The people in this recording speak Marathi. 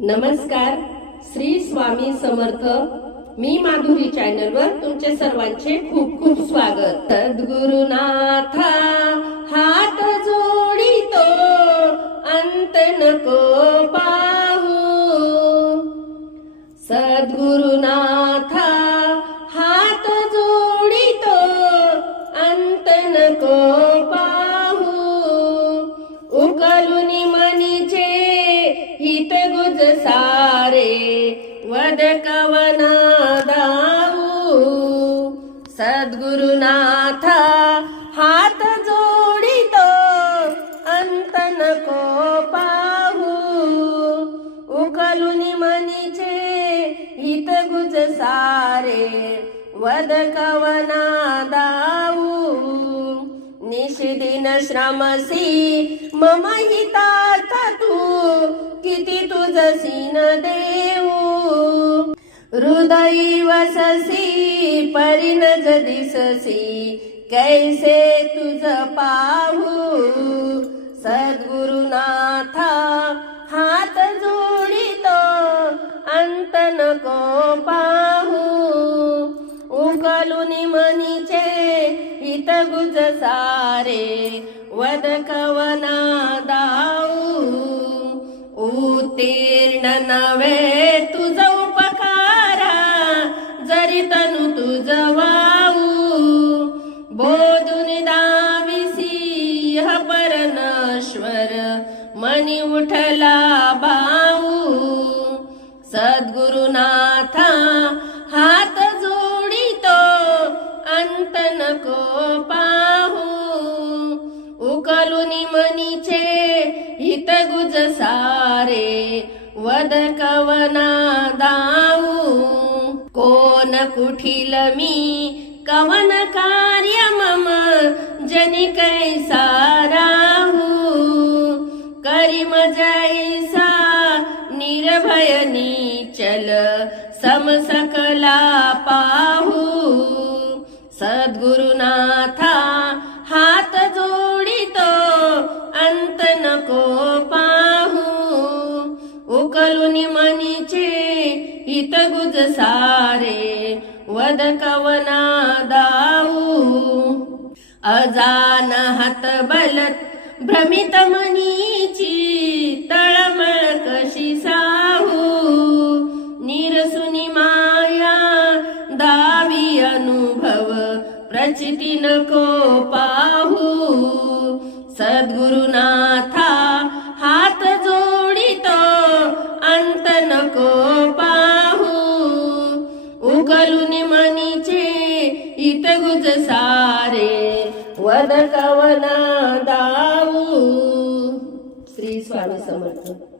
नमस्कार, श्री स्वामी समर्थ. मी माधुरी चॅनलवर तुमचे सर्वांचे खूप खूप स्वागत. सद्गुरुनाथा हात जोडितो, अंत नको पाहू. सद्गुरुनाथा हात जोडितो, अंत नको पाहू. उकलुनी मनीचे हित गुज सारे, वद कवना दाऊ. सद्गुरुनाथा हात जोडितो, अंत नको पाहू. उकलुनी मनीचे हित गुज सारे, वद कवना दाऊ. निशिदिन श्रमसी मम हितार्थ तू, किती तुझसी न देऊ. हृदयी वससी परिणज दिससी, कैसे तुझ पाहू. सद्गुरुनाथा हात जोडितो, अंत नको पाहू. उकलुनी मनीचे हित गुज सारे, वद कवना दाऊ. उत्तीर्ण नव्हे तुझ उपकारा, जरी तनु तुझ वाऊ. बोधुन दाविसी ह परमेश्वर, मनी उठला बाऊ. सद्गुरुनाथा हात जोडितो, अंत नको पाहू. उकलुनी मनीचे हित गुज सारे, वद कवना दाऊ. कोण कुठील मी कवन कार्य मम, जनी कैसा राहू. करीम जैसा निर्भय निचल, सम सकला पाहू. सद्गुरुनाथा हात जोडितो, अंत नको पाहू. उकलुनी मनीचे हित गुज सारे, वद कवना दाऊ. अजान हात बलत भ्रमित मनीची, तळमळ कशी साहू. निरसुनी माया दावी अनुभव, प्रचिती नको पाहू. सद्गुरुनाथा हात जोडितो, अंत नको पाहू. उकलुनी मनीचे हित गुज सारे, वद कवना दाऊ. श्री स्वामी समर्थ.